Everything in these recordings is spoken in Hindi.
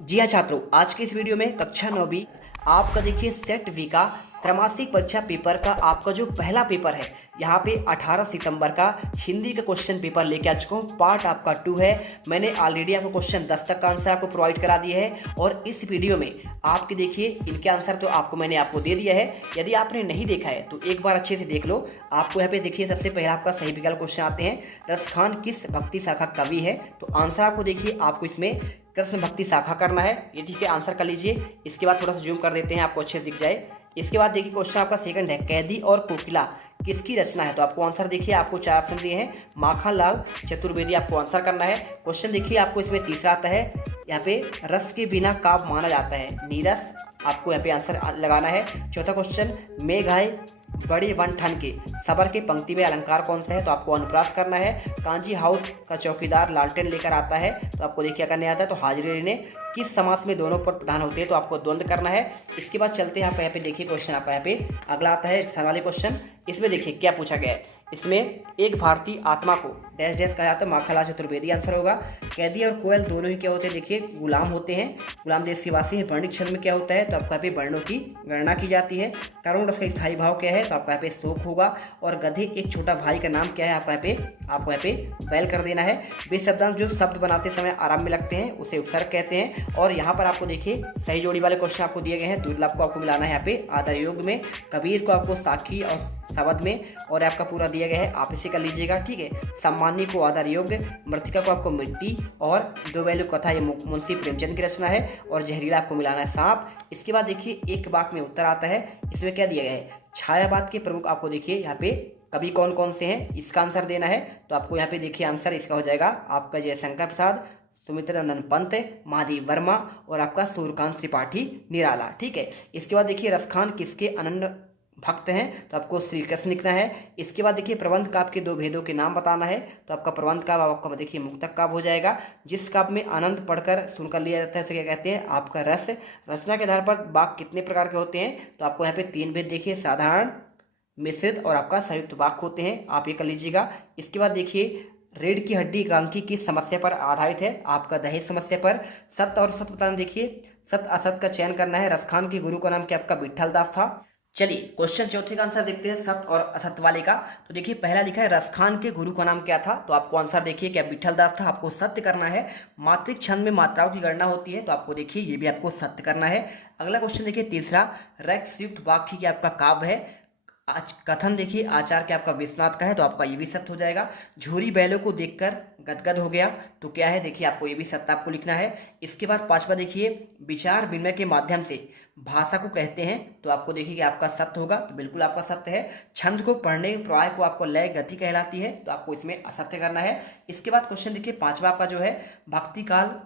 जी हाँ छात्रों, आज के इस वीडियो में कक्षा 9वीं आपका देखिए सेट वी का त्रैमासिक परीक्षा पेपर का आपका जो पहला पेपर है, यहाँ पे 18 सितंबर का हिंदी का क्वेश्चन पेपर लेके आ चुका हूँ। पार्ट आपका 2 है। मैंने ऑलरेडी आपको क्वेश्चन 10 तक का आंसर आपको प्रोवाइड करा दिया है और इस वीडियो में आपके देखिए इनके आंसर तो आपको दे दिया है। यदि आपने नहीं देखा है तो एक बार अच्छे से देख लो। आपको यहाँ पे देखिए सबसे पहले आपका सही विकल्प क्वेश्चन आते हैं, रसखान किस भक्ति शाखा कवि है। तो आंसर आपको देखिए आपको इसमें कृष्ण भक्ति शाखा करना है। ये ठीक है, आंसर कर लीजिए। इसके बाद थोड़ा सा जूम कर देते हैं, आपको अच्छे से दिख जाए। इसके बाद देखिए क्वेश्चन आपका सेकंड है, कैदी और कोकिला किसकी रचना है। तो आपको आंसर देखिए आपको 4 ऑप्शन दिए हैं, माखनलाल चतुर्वेदी आपको आंसर करना है। क्वेश्चन देखिए आपको इसमें तीसरा आता है, यहाँ पे रस के बिना काव्य माना जाता है, नीरस आपको यहाँ पे आंसर लगाना है। चौथा क्वेश्चन, मेघाय बड़े वन ठन के सबर के पंक्ति में अलंकार कौन सा है। तो आपको अनुप्रास करना है। कांजी हाउस का चौकीदार लालटेन लेकर आता है। तो आपको देखिए क्या करने आता है, तो हाजिरी लेने किस समास में दोनों पद प्रधान होते हैं। तो आपको द्वंद्व करना है। इसके बाद चलते हैं आप यहाँ पे देखिए क्वेश्चन आपका यहाँ पे अगला आता है सवाली क्वेश्चन। इसमें देखिए क्या पूछा गया है, इसमें एक भारतीय आत्मा को डैश डैश कहा जाता है, माखनलाल चतुर्वेदी आंसर होगा। कैदी और कोयल दोनों ही क्या होते हैं, देखिए गुलाम होते हैं, गुलाम देश के वासी हैं। वर्णिक छंद में क्या होता है, तो आपको यहाँ पे वर्णों की गणना की जाती है। करुण रस का स्थायी भाव क्या है, तो आपको यहाँ पे शोक होगा। और गधे एक छोटा भाई का नाम क्या है, आपको यहाँ पे बैल कर देना है। वे शब्दांश जो शब्द बनाते समय आराम में लगते हैं उसे उपसर्ग कहते हैं। और यहाँ पर आपको देखिए सही जोड़ी वाले क्वेश्चन आपको दिए गए हैं। दुर्लभ को आपको मिलाना है यहाँ पे आधार योग में, कबीर को आपको साखी और शब्द में, और आपका पूरा दिया गया है, आप इसे कर लीजिएगा। ठीक है, सम्मानी को आधार योग्य, मृतिका को आपको मिट्टी, और दो वैल्यू कथा ये मुंशी प्रेमचंद की रचना है। और जहरीला आपको मिलाना है सांप। इसके बाद देखिए एक वाक्य में उत्तर आता है। इसमें क्या दिया गया है, छायावाद के प्रमुख आपको देखिए यहाँ पे कवि कौन कौन से हैं, इसका आंसर देना है। तो आपको यहाँ पे देखिए आंसर इसका हो जाएगा आपका जयशंकर प्रसाद, सुमित्रानंद पंत, महादेव वर्मा और आपका सूर्यकांत त्रिपाठी निराला। ठीक है, इसके बाद देखिए रसखान किसके अनन्य भक्त हैं। तो आपको श्री कृष्ण लिखना है। इसके बाद देखिए प्रबंध काव्य के 2 भेदों के नाम बताना है। तो आपका प्रबंध काव्य आपका देखिए मुक्तक काव्य हो जाएगा, जिस काव्य में आनंद पढ़कर सुनकर लिया जाता है उसे क्या कहते हैं, आपका रस। रचना के आधार पर वाक्य कितने प्रकार के होते हैं, तो आपको यहाँ पे 3 भेद देखिए, साधारण, मिश्रित और आपका संयुक्त वाक्य होते हैं, आप ये कर लीजिएगा। इसके बाद देखिए रीढ़ की हड्डी एकांकी किस समस्या पर आधारित है, आपका दहेज समस्या पर। सत्य और असत बताना, देखिए सत्य असत का चयन करना है। रसखान के गुरु का नाम क्या, आपका विठल दास था। चलिए क्वेश्चन चौथे का आंसर देखते हैं, सत्य और असत्य वाले का। तो देखिए पहला लिखा है रसखान के गुरु का नाम क्या था। तो आपको आंसर देखिए क्या विठल दास था, आपको सत्य करना है। मात्रिक छंद में मात्राओं की गणना होती है, तो आपको देखिए ये भी आपको सत्य करना है। अगला क्वेश्चन देखिए तीसरा, रैक्सयुक्त वाक्य की आपका काव्य है। आज कथन देखिए आचार के आपका विश्वनाथ का है, तो आपका ये भी सत्य हो जाएगा। झूरी बैलों को देखकर गदगद हो गया, तो क्या है देखिए आपको ये भी सत्य आपको लिखना है। इसके बाद पांचवा देखिए विचार विनिमय के माध्यम से भाषा को कहते हैं, तो आपको देखिए कि आपका सत्य होगा, तो बिल्कुल आपका सत्य है। छंद को पढ़ने प्रवाह को आपको लय गति कहलाती है, तो आपको इसमें असत्य करना है। इसके बाद क्वेश्चन देखिए पांचवा आपका जो है, भक्ति काल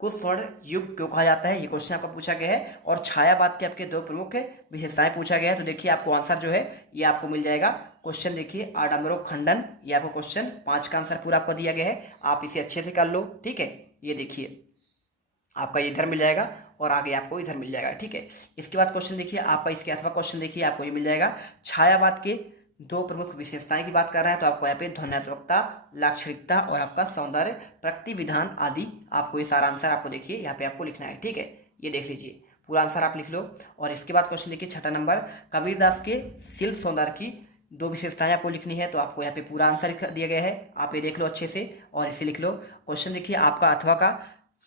को स्वर्ण युग क्यों कहा जाता है, ये क्वेश्चन आपका पूछा गया है। और छायावाद के आपके 2 प्रमुख विशेषताएं पूछा गया है। तो देखिए आपको आंसर जो है ये आपको मिल जाएगा। क्वेश्चन देखिए आडम्बरो खंडन, ये आपको क्वेश्चन 5 का आंसर पूरा आपको दिया गया है, आप इसे अच्छे से कर लो। ठीक है, ये देखिए आपका इधर मिल जाएगा और आगे आपको इधर मिल जाएगा। ठीक है, इसके बाद क्वेश्चन देखिए आपका इसके अथवा क्वेश्चन देखिए आपको ये मिल जाएगा, छायावाद के 2 प्रमुख विशेषताएं की बात कर रहे हैं। तो आपको यहाँ पे ध्वन्यात्मकता, लाक्षणिकता और आपका सौंदर्य प्रकृति विधान आदि, आपको ये सारा आंसर आपको देखिए यहाँ पे आपको लिखना है। ठीक है, ये देख लीजिए पूरा आंसर आप लिख लो। और इसके बाद क्वेश्चन देखिए छठा नंबर, कबीरदास के शिल्प सौंदर्य की 2 विशेषताएं आपको लिखनी है। तो आपको यहाँ पे पूरा आंसर दिया गया है, आप ये देख लो अच्छे से और इसे लिख लो। क्वेश्चन देखिए आपका अथवा का,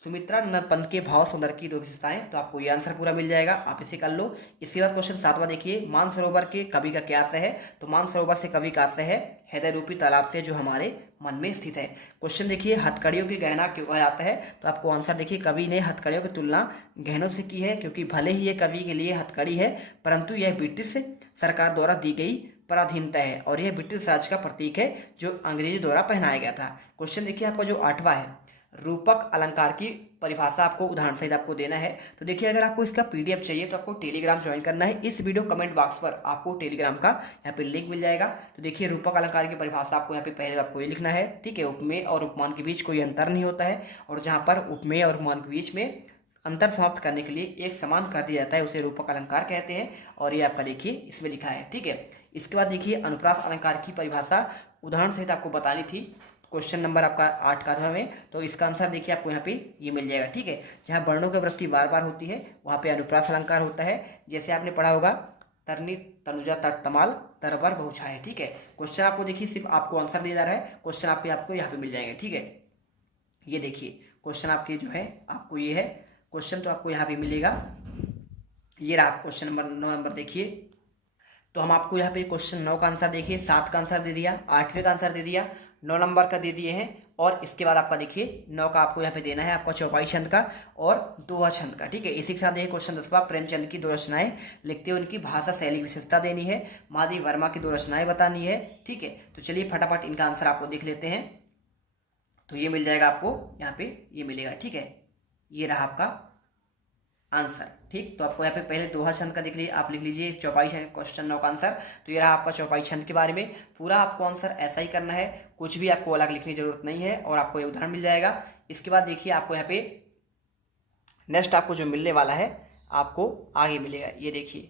सुमित्रा पंत के भाव सौंदर्य की 2 विशेषताएं, तो आपको ये आंसर पूरा मिल जाएगा, आप इसे कर लो। इसके बाद क्वेश्चन 7वां देखिए, मानसरोवर के कवि का क्या आशय है। तो मानसरोवर से कवि का आशय है हृदय रूपी तालाब से जो हमारे मन में स्थित है। क्वेश्चन देखिए हथकड़ियों की गहना क्यों कहा जाता है। तो आपको आंसर देखिए, कवि ने हथकड़ियों की तुलना गहनों से की है, क्योंकि भले ही ये कवि के लिए हथकड़ी है, परंतु यह ब्रिटिश सरकार द्वारा दी गई पराधीनता है और यह ब्रिटिश राज का प्रतीक है जो अंग्रेजों द्वारा पहनाया गया था। क्वेश्चन देखिए आपका जो 8वां है, रूपक अलंकार की परिभाषा आपको उदाहरण सहित आपको देना है। तो देखिए अगर आपको इसका पीडीएफ चाहिए तो आपको टेलीग्राम ज्वाइन करना है। इस वीडियो कमेंट बॉक्स पर आपको टेलीग्राम का यहाँ पे लिंक मिल जाएगा। तो देखिए रूपक अलंकार की परिभाषा आपको यहाँ पे पहले आपको ये लिखना है। ठीक है, उपमेय और उपमान के बीच कोई अंतर नहीं होता है, और जहाँ पर उपमेय और उपमान के बीच में अंतर समाप्त करने के लिए एक समान कर दिया जाता है उसे रूपक अलंकार कहते हैं, और ये आपका देखिए इसमें लिखा है। ठीक है, इसके बाद देखिए अनुप्रास अलंकार की परिभाषा उदाहरण सहित आपको बतानी थी। क्वेश्चन नंबर आपका 8 का था में, तो इसका आंसर देखिए आपको यहाँ पे ये मिल जाएगा। ठीक है, जहाँ वर्णों की वृद्धि बार बार होती है वहाँ पे अनुप्रास अलंकार होता है। जैसे आपने पढ़ा होगा तरनी तनुजा तट तमाल तरबर बहुछाए। ठीक है, क्वेश्चन आपको देखिए सिर्फ आपको आंसर दिया जा रहा है, क्वेश्चन आपको यहाँ पे मिल जाएंगे। ठीक है, ये देखिए क्वेश्चन आपके जो है आपको ये है क्वेश्चन, तो आपको यहाँ पे मिलेगा। ये रहा क्वेश्चन नंबर 9 नंबर देखिए। तो हम आपको यहाँ पे क्वेश्चन 9 का आंसर देखिए, 7 का आंसर दे दिया, 8वें का आंसर दे दिया, 9 नंबर का दे दिए हैं। और इसके बाद आपका देखिए 9 का आपको यहाँ पे देना है आपका चौपाई छंद का और दोहा छंद का। ठीक है, इसी के साथ देखिए क्वेश्चन 10वां प्रेमचंद की 2 रचनाएं लिखते हुए उनकी भाषा शैली विशेषता देनी है, महादेव वर्मा की 2 रचनाएं बतानी है। ठीक है, तो चलिए फटाफट इनका आंसर आपको देख लेते हैं। तो ये मिल जाएगा आपको यहाँ पे, ये मिलेगा। ठीक है, ये रहा आपका आंसर। ठीक, तो आपको यहाँ पे पहले दोहा छंद का देख लीजिए, आप लिख लीजिए चौपाई छंद क्वेश्चन 9 का आंसर। तो ये रहा आपका चौपाई छंद के बारे में, पूरा आपको आंसर ऐसा ही करना है, कुछ भी आपको अलग लिखने की जरूरत नहीं है और आपको ये उदाहरण मिल जाएगा। इसके बाद देखिए आपको यहाँ पे नेक्स्ट आपको जो मिलने वाला है आपको आगे मिलेगा। ये देखिए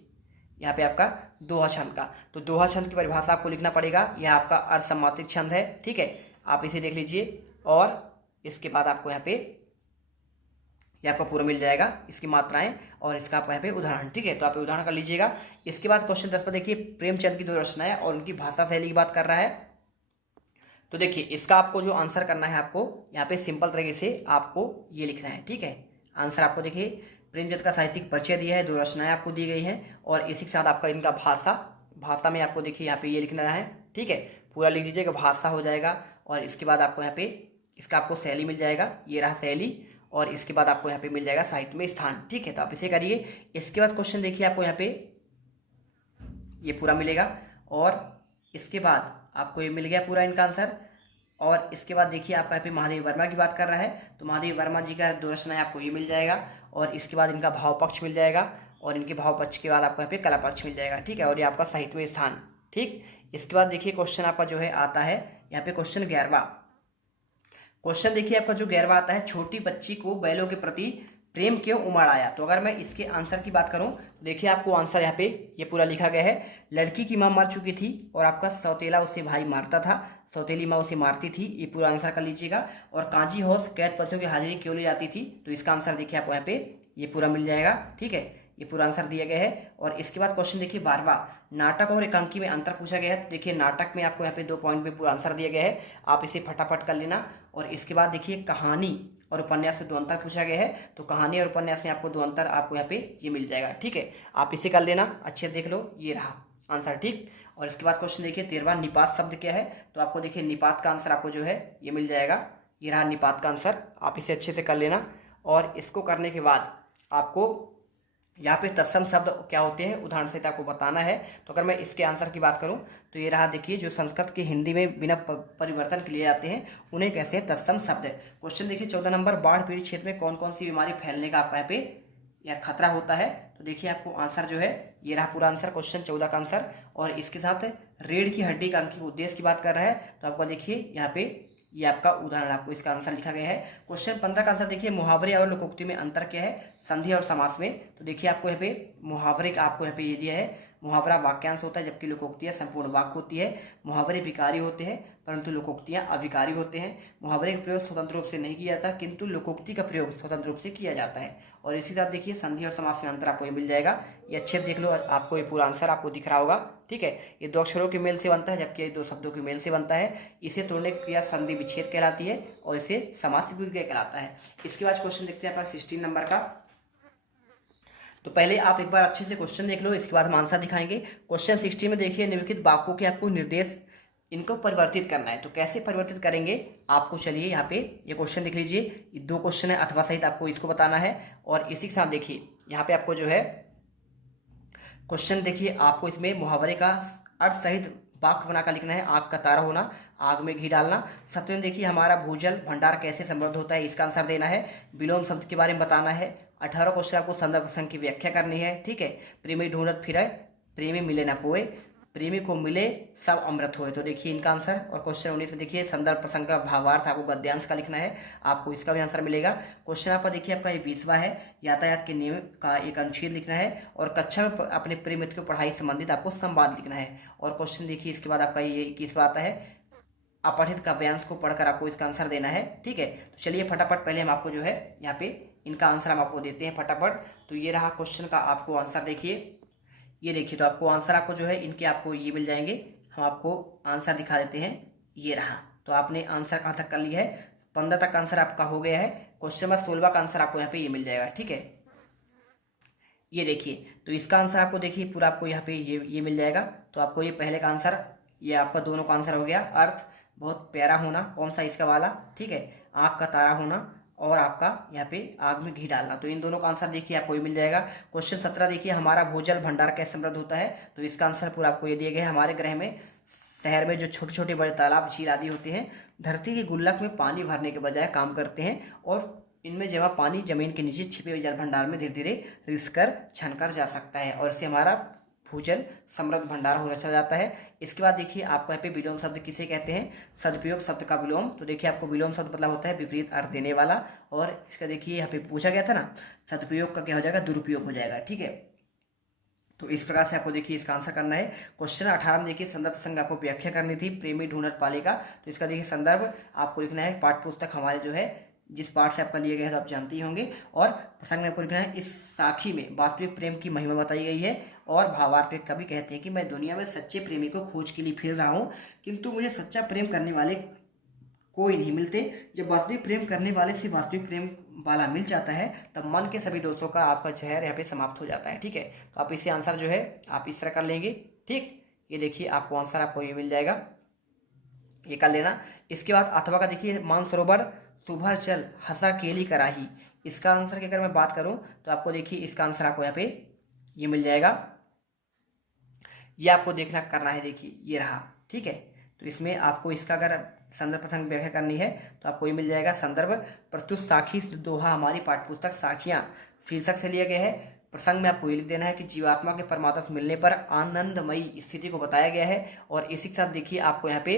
यहाँ पे आपका दोहा छंद का, तो दोहा छंद की परिभाषा आपको लिखना पड़ेगा। यह आपका अर्धसमात्रिक छंद है। ठीक है, आप इसे देख लीजिए और इसके बाद आपको यहाँ पे ये आपको पूरा मिल जाएगा, इसकी मात्राएं और इसका आपको यहाँ पे उदाहरण। ठीक है, तो आप उदाहरण कर लीजिएगा। इसके बाद क्वेश्चन 10 पर देखिए प्रेमचंद की 2 रचनाएं और उनकी भाषा शैली की बात कर रहा है। तो देखिए इसका आपको जो आंसर करना है आपको यहाँ पे सिंपल तरीके से आपको ये लिखना है। ठीक है, आंसर आपको देखिए प्रेमचंद का साहित्यिक परिचय दिया है, 2 रचनाएं आपको दी गई हैं और इसी के साथ आपका इनका भाषा में आपको देखिए यहाँ पे ये लिखना है। ठीक है, पूरा लिख दीजिएगा, भाषा हो जाएगा और इसके बाद आपको यहाँ पे इसका आपको शैली मिल जाएगा, ये रहा शैली, और इसके बाद आपको यहाँ पे मिल जाएगा साहित्य में स्थान। ठीक है, तो आप इसे करिए। इसके बाद क्वेश्चन देखिए आपको यहाँ पे ये पूरा मिलेगा और इसके बाद आपको ये मिल गया पूरा इनका आंसर। और इसके बाद देखिए आपका यहाँ पे महादेव वर्मा की बात कर रहा है, तो महादेव वर्मा जी का 2 रचनाएं आपको ये मिल जाएगा और इसके बाद इनका भाव पक्ष मिल जाएगा और इनके भाव पक्ष के बाद आपको यहाँ पे कला पक्ष मिल जाएगा। ठीक है, और ये आपका साहित्य में स्थान। ठीक, इसके बाद देखिए क्वेश्चन आपका जो है आता है यहाँ पे क्वेश्चन 11वां। क्वेश्चन देखिए आपका जो 11वां आता है, छोटी बच्ची को बैलों के प्रति प्रेम क्यों उमड़ आया। तो अगर मैं इसके आंसर की बात करूं, देखिए आपको आंसर यहाँ पे ये पूरा लिखा गया है। लड़की की मां मर चुकी थी और आपका सौतेला उसे भाई मारता था, सौतेली मां उसे मारती थी, ये पूरा आंसर कर लीजिएगा। और कांजी हाउस कैद पतियों की हाजिरी क्यों ली जाती थी, तो इसका आंसर देखिए आपको यहाँ पे ये पूरा मिल जाएगा। ठीक है, ये पूरा आंसर दिया गया है। और इसके बाद क्वेश्चन देखिए 12वां, नाटक और एकांकी में अंतर पूछा गया है। तो देखिए नाटक में आपको यहाँ पे 2 पॉइंट में पूरा आंसर दिया गया है, आप इसे फटाफट कर लेना। और इसके बाद देखिए कहानी और उपन्यास में 2 अंतर पूछा गया है, तो कहानी और उपन्यास में आपको 2 अंतर आपको यहाँ पे ये मिल जाएगा। ठीक है, आप इसे कर लेना, अच्छे देख लो, ये रहा आंसर। ठीक, और इसके बाद क्वेश्चन देखिए 13वां, निपात शब्द क्या है। तो आपको देखिए निपात का आंसर आपको जो है ये मिल जाएगा, ये रहा निपात का आंसर, आप इसे अच्छे से कर लेना। और इसको करने के बाद आपको यहाँ पे तत्सम शब्द क्या होते हैं उदाहरण सहित आपको बताना है। तो अगर मैं इसके आंसर की बात करूँ तो ये रहा देखिए, जो संस्कृत के हिंदी में बिना परिवर्तन के लिए जाते हैं उन्हें कहते हैं तत्सम शब्द। क्वेश्चन देखिए 14 नंबर, बाढ़ पीड़ित क्षेत्र में कौन कौन सी बीमारी फैलने का आपका यहाँ पे या खतरा होता है। तो देखिए आपको आंसर जो है ये रहा पूरा आंसर, क्वेश्चन 14 का आंसर। और इसके साथ रीढ़ की हड्डी का अंकी उद्देश्य की बात कर रहा है, तो आपको देखिए यहाँ पे ये आपका उदाहरण आपको इसका आंसर लिखा गया है। क्वेश्चन 15 का आंसर देखिए, मुहावरे और लोकोक्ति में अंतर क्या है, संधि और समास में। तो देखिए आपको यहाँ पे मुहावरे का आपको यहाँ पे ये दिया है, मुहावरा वाक्यांश होता है जबकि लोकोक्तियाँ संपूर्ण वाक्य होती है। मुहावरे विकारी होते हैं परंतु लोकोक्तियाँ अविकारी होते हैं। मुहावरे का प्रयोग स्वतंत्र रूप से नहीं किया जाता किंतु लोकोक्ति का प्रयोग स्वतंत्र रूप से किया जाता है। और इसी तरह देखिए संधि और समास में अंतर आपको ये मिल जाएगा, ये अच्छे देख लो, आपको ये पूरा आंसर आपको दिख रहा होगा। ठीक है, ये 2 अक्षरों के मेल से बनता है जबकि ये 2 शब्दों के मेल से बनता है। इसे तोड़ने की क्रिया संधि विच्छेद कहलाती है और इसे समास विक्रिया कहलाता है। इसके बाद क्वेश्चन देखते हैं अपना 16 नंबर का। तो पहले आप एक बार अच्छे से क्वेश्चन देख लो, इसके बाद हम आंसर दिखाएंगे। क्वेश्चन 16 में देखिए, निम्नलिखित वाक्यों के आपको निर्देश इनको परिवर्तित करना है। तो कैसे परिवर्तित करेंगे आपको, चलिए यहाँ पे ये क्वेश्चन देख लीजिए, ये 2 क्वेश्चन है अथवा सहित आपको इसको बताना है। और इसी के साथ देखिए यहाँ पे आपको जो है क्वेश्चन देखिए, आपको इसमें मुहावरे का अर्थ सहित वाक्य बनाकर लिखना है। आग का तारा होना, आग में घी डालना। सबसे में देखिए हमारा भूजल भंडार कैसे समृद्ध होता है, इसका आंसर देना है। विलोम शब्द के बारे में बताना है। 18 क्वेश्चन आपको संदर्भ प्रसंग की व्याख्या करनी है। ठीक है, प्रेमी ढूंढत फिरे, प्रेमी मिले न कोई, प्रेमी को मिले सब अमृत होए। तो देखिए इनका आंसर। और क्वेश्चन 19 में देखिए संदर्भ प्रसंग का भावार्थ आपको गद्यांश का लिखना है, आपको इसका भी आंसर मिलेगा। क्वेश्चन आपका देखिए आपका ये 20वां है, यातायात के नियम का एक अनुच्छेद लिखना है। और कक्षा में अपने प्रिय मित्र को पढ़ाई संबंधित आपको संवाद लिखना है। और क्वेश्चन देखिए इसके बाद आपका ये 21वां आता है, अपठित काव्यांश को पढ़कर आपको इसका आंसर देना है। ठीक है, तो चलिए फटाफट पहले हम आपको जो है यहाँ पे इनका आंसर हम आपको देते हैं फटाफट। तो ये रहा क्वेश्चन का आपको आंसर, देखिए ये देखिए। तो आपको आंसर आपको जो है इनके आपको ये मिल जाएंगे। हम आपको आंसर दिखा देते हैं, ये रहा। तो आपने आंसर कहाँ तक कर लिया है, 15 तक आंसर आपका हो गया है। क्वेश्चन नंबर 16 का आंसर आपको यहाँ पे ये मिल जाएगा। ठीक है, ये देखिए। तो इसका आंसर आपको देखिए पूरा आपको यहाँ पे ये मिल जाएगा। तो आपको ये पहले का आंसर, ये आपका दोनों का आंसर हो गया। अर्थ बहुत प्यारा होना, कौन सा इसका वाला, ठीक है, आँख का तारा होना, और आपका यहाँ पे आग में घी डालना। तो इन दोनों का आंसर देखिए आपको ये मिल जाएगा। क्वेश्चन 17 देखिए, हमारा भूजल भंडार कैसे समृद्ध होता है। तो इसका आंसर पूरा आपको ये दिया गया है। हमारे ग्रह में, शहर में जो छोटे छोटे बड़े तालाब, झील आदि होते हैं, धरती की गुल्लक में पानी भरने के बजाय काम करते हैं, और इनमें जमा पानी जमीन के नीचे छिपे हुए जल भंडार में धीरे धीरे रिस कर छनकर जा सकता है, और इससे हमारा भूजल समृद्ध भंडार हो चला जाता है। इसके बाद देखिए आपको यहाँ पे विलोम शब्द किसे कहते हैं, सदुपयोग शब्द का विलोम। तो देखिए आपको विलोम शब्द मतलब होता है विपरीत अर्थ देने वाला, और इसका देखिए यहाँ पे पूछा गया था ना, सदुपयोग का क्या हो जाएगा, दुरुपयोग हो जाएगा। ठीक है, तो इस प्रकार से आपको देखिए इसका आंसर करना है। क्वेश्चन 18 में देखिए संदर्भ प्रसंग आपको व्याख्या करनी थी, प्रेमी ढूंढत पालिका। तो इसका देखिए संदर्भ आपको लिखना है, पाठ्य पुस्तक हमारे जो है जिस पाठ से आपका लिए गए हैं तो आप जानते ही होंगे। और प्रसंग में आपको लिखना है, इस साखी में वास्तविक प्रेम की महिमा बताई गई है, और भावार्थ में कवि कहते हैं कि मैं दुनिया में सच्चे प्रेमी को खोज के लिए फिर रहा हूँ, किंतु मुझे सच्चा प्रेम करने वाले कोई नहीं मिलते। जब वास्तविक प्रेम करने वाले से वास्तविक प्रेम वाला मिल जाता है, तब मन के सभी दोषों का आपका जहर यहाँ पे समाप्त हो जाता है। ठीक है, तो आप इसे आंसर जो है आप इस तरह कर लेंगे। ठीक, ये देखिए आपको आंसर आपको ये मिल जाएगा, ये कर लेना। इसके बाद अथवा का देखिए, मानसरोवर सुभर चल हंसा केली कराही। इसका आंसर की अगर मैं बात करूं तो आपको देखिए इसका आंसर आपको यहाँ पे ये मिल जाएगा। ये आपको देखना करना है, देखिए ये रहा। ठीक है, तो इसमें आपको इसका अगर संदर्भ प्रसंग व्याख्या करनी है तो आपको ये मिल जाएगा। संदर्भ प्रस्तुत साखी दोहा हमारी पाठ्यपुस्तक साखियां शीर्षक से लिया गया है। प्रसंग में आपको ये लिख देना है कि जीवात्मा के परमात्मा से मिलने पर आनंदमयी स्थिति को बताया गया है, और इसी के साथ देखिए आपको यहाँ पे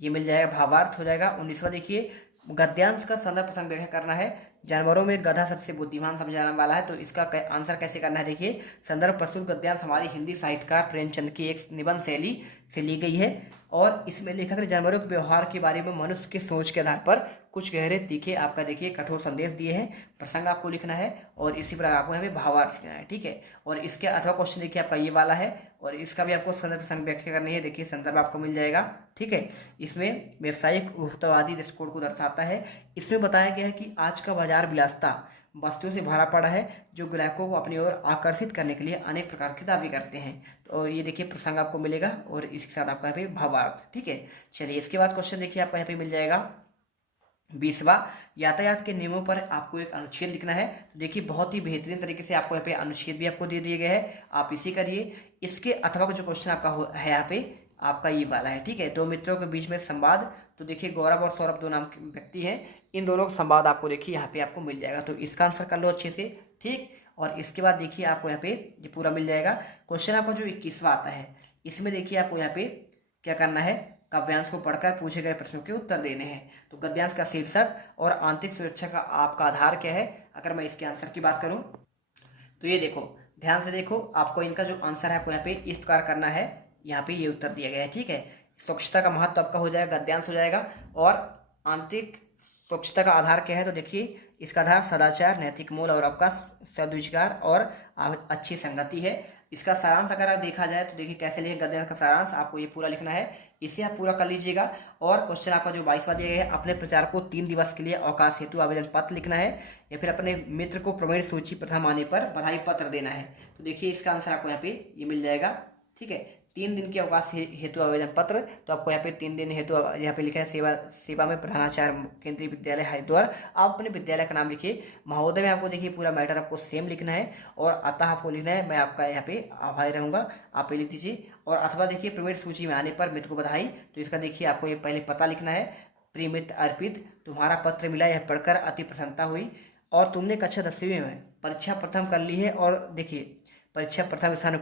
ये मिल जाएगा, भावार्थ हो जाएगा। 19वां देखिए, गद्यांश का संदर्भ प्रसंग व्याख्या करना है। जानवरों में गधा सबसे बुद्धिमान समझा जाने वाला है, तो इसका आंसर कैसे करना है, देखिए संदर्भ प्रस्तुत गद्यांश हमारी हिंदी साहित्यकार प्रेमचंद की एक निबंध शैली से ली गई है, और इसमें लेखक ने जानवरों के व्यवहार के बारे में मनुष्य की सोच के आधार पर कुछ गहरे तीखे आपका देखिए कठोर संदेश दिए हैं। प्रसंग आपको लिखना है, और इसी प्रकार आपको यहाँ पे भावार्थ लिखना है। ठीक है, और इसके अथवा क्वेश्चन देखिए आपका ये वाला है, और इसका भी आपको संदर्भ प्रसंग व्याख्या करनी है। देखिए संदर्भ आपको मिल जाएगा। ठीक है, इसमें व्यावसायिक उपभोक्तावादी दृष्टिकोण को दर्शाता है। इसमें बताया गया है कि आज का बाजार विलासिता वस्तुओं से भरा पड़ा है, जो ग्राहकों को अपनी ओर आकर्षित करने के लिए अनेक प्रकार की दावे करते हैं। तो ये देखिए प्रसंग आपको मिलेगा, और इसके साथ आपका यहाँ पे भावार्थ। ठीक है, चलिए इसके बाद क्वेश्चन देखिए आपका यहाँ पे मिल जाएगा 20वां, यातायात के नियमों पर आपको एक अनुच्छेद लिखना है। तो देखिए बहुत ही बेहतरीन तरीके से आपको यहाँ पे अनुच्छेद भी आपको दे दिए गए हैं, आप इसी करिए। इसके अथवा का जो क्वेश्चन आपका है यहाँ पे आपका ये वाला है। ठीक है, दो मित्रों के बीच में संवाद। तो देखिए गौरव और सौरभ दो नाम के व्यक्ति हैं, इन दोनों का संवाद आपको देखिए यहाँ पे आपको मिल जाएगा। तो इसका आंसर कर लो अच्छे से। ठीक, और इसके बाद देखिए आपको यहाँ पे ये पूरा मिल जाएगा। क्वेश्चन आपका जो 21वां आता है, इसमें देखिए आपको यहाँ पे क्या करना है, काव्यांश को पढ़कर पूछे गए प्रश्नों के उत्तर देने हैं। तो गद्यांश का शीर्षक और आंतरिक सुरक्षा का आपका आधार क्या है, अगर मैं इसके आंसर की बात करूं तो ये देखो, ध्यान से देखो, आपको इनका जो आंसर है आपको यहाँ पे इस प्रकार करना है। यहाँ पे ये उत्तर दिया गया है। ठीक है, स्वच्छता का महत्व आपका हो जाएगा, गद्यांश हो जाएगा। और आंतरिक स्वच्छता का आधार क्या है, तो देखिए इसका आधार सदाचार, नैतिक मूल्य और आपका सद्विचार और अच्छी संगति है। इसका सारांश अगर देखा जाए तो देखिए कैसे लिखे, गद्यांश का सारांश आपको ये पूरा लिखना है, इसे आप पूरा कर लीजिएगा। और क्वेश्चन आपका जो 22वां दिया गया है, अपने प्रचार को 3 दिवस के लिए अवकाश हेतु आवेदन पत्र लिखना है, या फिर अपने मित्र को प्रवीण सूची प्रथम आने पर बधाई पत्र देना है। तो देखिए इसका आंसर आपको यहाँ पे ये मिल जाएगा। ठीक है, 3 दिन के अवकाश हेतु आवेदन पत्र। तो आपको यहाँ पे 3 दिन हेतु यहाँ पे लिखा है सेवा में प्रधानाचार्य केंद्रीय विद्यालय हरिद्वार। आप अपने विद्यालय का नाम लिखिए। महोदय में आपको देखिए पूरा मैटर आपको सेम लिखना है, और अतः आपको लिखना है मैं आपका यहाँ पे आभारी रहूँगा, आप लिख दीजिए। और अथवा देखिए प्रवीण सूची में आने पर मित्र को बधाई। तो इसका देखिए आपको ये पहले पता लिखना है, प्रिय मित्र अर्पित, तुम्हारा पत्र मिला, यह पढ़कर अति प्रसन्नता हुई, और तुमने कक्षा 10वीं में परीक्षा प्रथम कर ली है, और देखिए परीक्षा प्रथम स्थान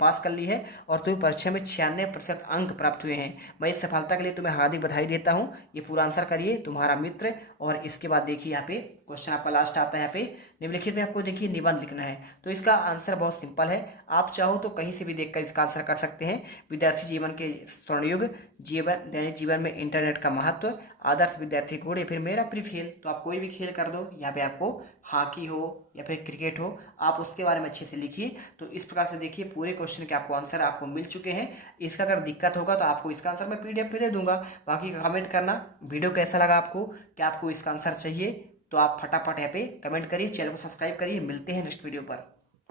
पास कर ली है, और तुम्हें परीक्षा में 96% अंक प्राप्त हुए हैं। मैं इस सफलता के लिए तुम्हें हार्दिक बधाई देता हूँ। ये पूरा आंसर करिए, तुम्हारा मित्र। और इसके बाद देखिए यहाँ पे क्वेश्चन आपका लास्ट आता है, यहाँ पे निम्नलिखित में आपको देखिए निबंध लिखना है। तो इसका आंसर बहुत सिंपल है, आप चाहो तो कहीं से भी देखकर इसका आंसर कर सकते हैं। विद्यार्थी जीवन के स्वर्णयुग, जीवन दैनिक जीवन में इंटरनेट का महत्व, आदर्श विद्यार्थी गुण या फिर मेरा प्रिय खेल। तो आप कोई भी खेल कर दो, यहाँ पे आपको हॉकी हो या फिर क्रिकेट हो, आप उसके बारे में अच्छे से लिखिए। तो इस प्रकार से देखिए पूरे क्वेश्चन के आपको आंसर आपको मिल चुके हैं। इसका अगर दिक्कत होगा तो आपको इसका आंसर मैं PDF पे दे दूंगा। बाकी कमेंट करना वीडियो कैसा लगा आपको, क्या आपको इसका आंसर चाहिए, तो आप फटाफट यहाँ पे कमेंट करिए, चैनल को सब्सक्राइब करिए। मिलते हैं नेक्स्ट वीडियो पर।